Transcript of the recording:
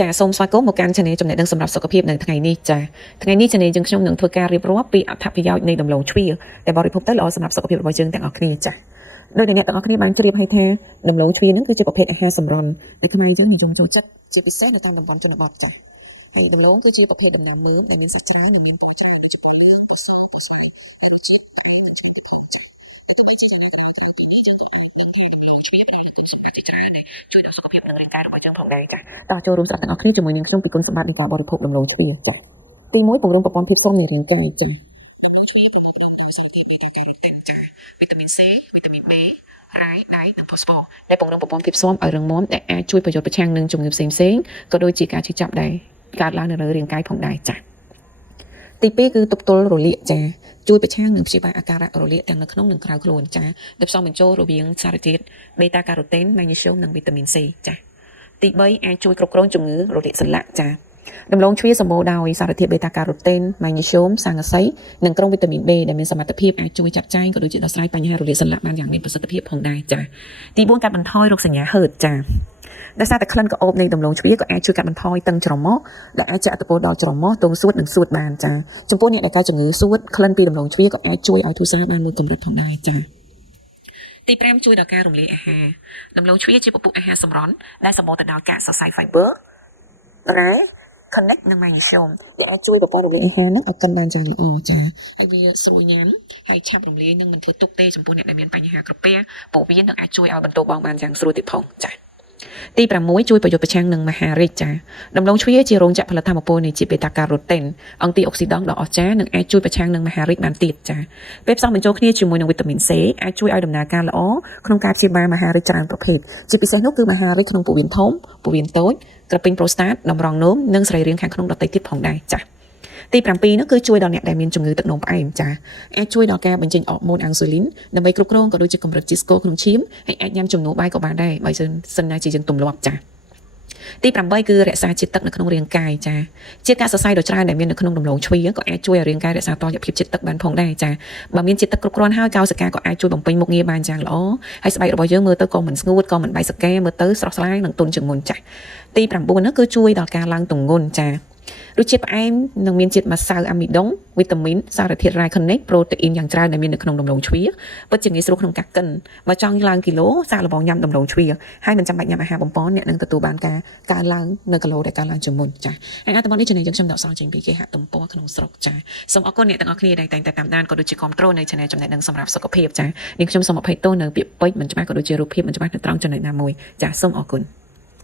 ចាសូមស្វាគមន៍មកកាន់ Channel ចំណេះដឹងសម្រាប់សុខភាពនៅថ្ងៃនេះចាថ្ងៃនេះ Channel យើងខ្ញុំនឹងធ្វើការរៀបរាប់ពីអត្ថប្រយោជន៍នៃដំឡូងជ្វាដែលបរិភោគទៅល្អសម្រាប់សុខភាពរបស់យើងទាំងអស់គ្នាចាដោយអ្នកទាំងអស់គ្នាបានជ្រាបហើយថាដំឡូងជ្វានឹងគឺជាប្រភេទអាហារសម្រន់ដែលខ្មែរយើងនិយមចូលចិត្តជាពិសេសនៅតាមតំបន់ជនបទចាហើយដំឡូងគឺជាប្រភេទដំណាំមើមដែលមានសាច់ច្រើននិងមានពណ៌ច្រើនចំពោះយើងក៏ស្អាតក៏ស្អាតរសជាតិផ្អែមនិងឆ្ងាញ់ទៅផងចាតែទោះបីជាយ៉ាងណាក៏ដោយទីនេះយើងក៏ឲ្យមានការដំឡូងជ្វាដែលគុណសម្បត្តិជាច្រើនដែលជួយដល់សុខភាពនិងរាងកាយរបស់យើងផងដែរចាតោះចូលរួមស្ដាប់ទាំងអស់គ្នាជាមួយនឹងខ្ញុំពីគុណសម្បត្តិនៃការបរិភោគដំឡូងជ្វាចាទី1ពង្រឹងប្រព័ន្ធភាពស៊ាំនៃរាងកាយចាដំឡូងជ្វាប្រមូលផ្តុំដោយសារធាតុបេតាការ៉ូទីនចាវីតាមីន C វីតាមីន B រ៉ែដៃនិងផូស្វ័រដែលពង្រឹងប្រព័ន្ធភាពស៊ាំឲ្យរឹងមាំដែលអាចជួយប្រយុទ្ធប្រឆាំងនឹងជំងឺផ្សេងៗក៏ដូចជាការឈឺចាប់ដែលកើតឡើងនៅលើរាងកាយផងដែរចាទី2គឺទប់ទល់រលាកចាជួយប្រឆាំងនឹងព្យាបាលអាការៈរលាកទាំងនៅក្នុងនិងក្រៅខ្លួនចាដែលផ្សំបញ្ចូលរវាងសារធាតុបេតាការ៉ូទីនម៉ាញ៉េស្យូមនិងវីតាមីន C ចាទី3អាចជួយគ្រប់គ្រងជំងឺរលាកសន្លាក់ចាដំឡូងជ្វាសម្បូរដោយសារធាតុបេតាការ៉ូទីនម៉ាញ៉េស្យូមស័ង្កសីនិងក្រុមវីតាមីន B ដែលមានសមត្ថភាពអាចជួយចាត់ចែងក៏ដូចជាដោះស្រាយបញ្ហារលាកសន្លាក់បានយ៉ាងមានប្រសិទ្ធភាពផងដែរចាទី4កាត់បន្ថយរោគសញ្ញាហឺតចាដោយសារតែក្លិនក្រអូបនៃដំឡូងជ្វាក៏អាចជួយកាត់បន្ថយតឹងច្រមុះដែលអាចជះឥទ្ធិពលដល់ច្រមុះទងសួតនិងសួតបានចាចំពោះអ្នកដែលកើតជំងឺសួតក្លិនពីដំឡូងជ្វាក៏អាចជួយឲ្យធូរស្រាលបានមួយកម្រិតផងដែរចាទី5ជួយដល់ការរំលាយអាហារដំឡូងជ្វាជាពពុះអាហារសម្រន់ដែលសម្បូរទៅដោយកាកសរសៃ fiber រ៉ែ connect និង magnesium ដែលអាចជួយប្រព័ន្ធរំលាយអាហារនឹងឲ្យកាន់បានយ៉ាងល្អចាហើយវាស្រួលញ៉ាំហើយឆាប់រំលាយនិងមិនធ្វើទុកទេចំពោះអ្នកដែលមានបញ្ហាក្រពះពួកវានឹងអាចជួយឲ្យបន្ទោបង់បានយ៉ាងស្រួលទៀតផងចាទី6ជួយប្រយុទ្ធប្រឆាំងនឹងមហារីកចាដំឡូងជ្វាជារោងចក្រផលិតថាមពលនៃជាតិបេតាការ៉ូទីនអង់ទីអុកស៊ីដង់ដ៏អស្ចារ្យនិងអាចជួយប្រឆាំងនឹងមហារីកបានទៀតចាពេលផ្សំបញ្ចូលគ្នាជាមួយនឹងវីតាមីន C អាចជួយឲ្យដំណើរការល្អក្នុងការព្យាបាលមហារីកច្រើនប្រភេទជាពិសេសនោះគឺមហារីកក្នុងពោះវៀនធំពោះវៀនតូចក្រពេញប្រូស្តាតតម្រងនោមនិងសរីរាង្គខាងក្នុងដទៃទៀតផងដែរចាទី7នោះគឺជួយដល់អ្នកដែលមានជំងឺទឹកនោមផ្អែមចាអាចជួយដល់ការបញ្ចេញអរម៉ូនអាំងស៊ូលីនដើម្បីគ្រប់គ្រងក៏ដូចជាកម្រិតជីស្កូក្នុងឈាមហើយអាចញ៉ាំជំនួសបាយក៏បានដែរបើសិនណាជាយើងទម្លាប់ចាទី8គឺរក្សាជាតិទឹកនៅក្នុងរាងកាយចាជាតិកាកសរសៃដ៏ច្រើនដែលមាននៅក្នុងដំឡូងជ្វាក៏អាចជួយឲ្យរាងកាយរក្សាតុល្យភាពជាតិទឹកបានផងដែរចាបើមានជាតិទឹកគ្រប់គ្រាន់ហើយកោសិកាក៏អាចជួយបំពេញមុខងារបានយ៉ាងល្អហើយស្បែករបស់យើងមើលទៅក៏មិនស្ងួតក៏មិនបែកសកែមើលទៅស្រស់ស្រាយនិងទន់ជាងមុនចាទី9នោះគឺជួយដល់ការឡើងទម្ងន់ចារសជាតិផ្អែមនិងមានជាតិម្សៅអាមីដុងវីតាមីនសារធាតុរ៉ែ connect ប្រូតេអ៊ីនយ៉ាងច្រើនដែលមាននៅក្នុងដំឡូងជ្វាពិតជាងាយស្រួលក្នុងការកិនបើចង់ឡើងគីឡូសាកល្បងញ៉ាំដំឡូងជ្វាហើយមិនចាំបាច់ញ៉ាំអាហារបំពន់អ្នកនឹងទទួលបានការកើនឡើងនៅគីឡូដែលកើនឡើងជាងមុនចាហើយអត្ថបទនេះចំណេះយើងខ្ញុំដកស្រង់ចេញពីគេហទំព័រក្នុងស្រុកចាសូមអរគុណអ្នកទាំងអស់គ្នាដែលតែងតែតាមដានក៏ដូចជាគាំទ្រនៅ Channel ចំណេះដឹងសម្រាប់សុខភាពចានាងខ្ញុំសូមអភ័យទោសនៅពាក្យពេចន៍មិនច្បាស់ក៏ដូចជារូបភាពមិនច្បាស់នៅត្រង់ចំណុចណាមួយចាសូមអរគុណ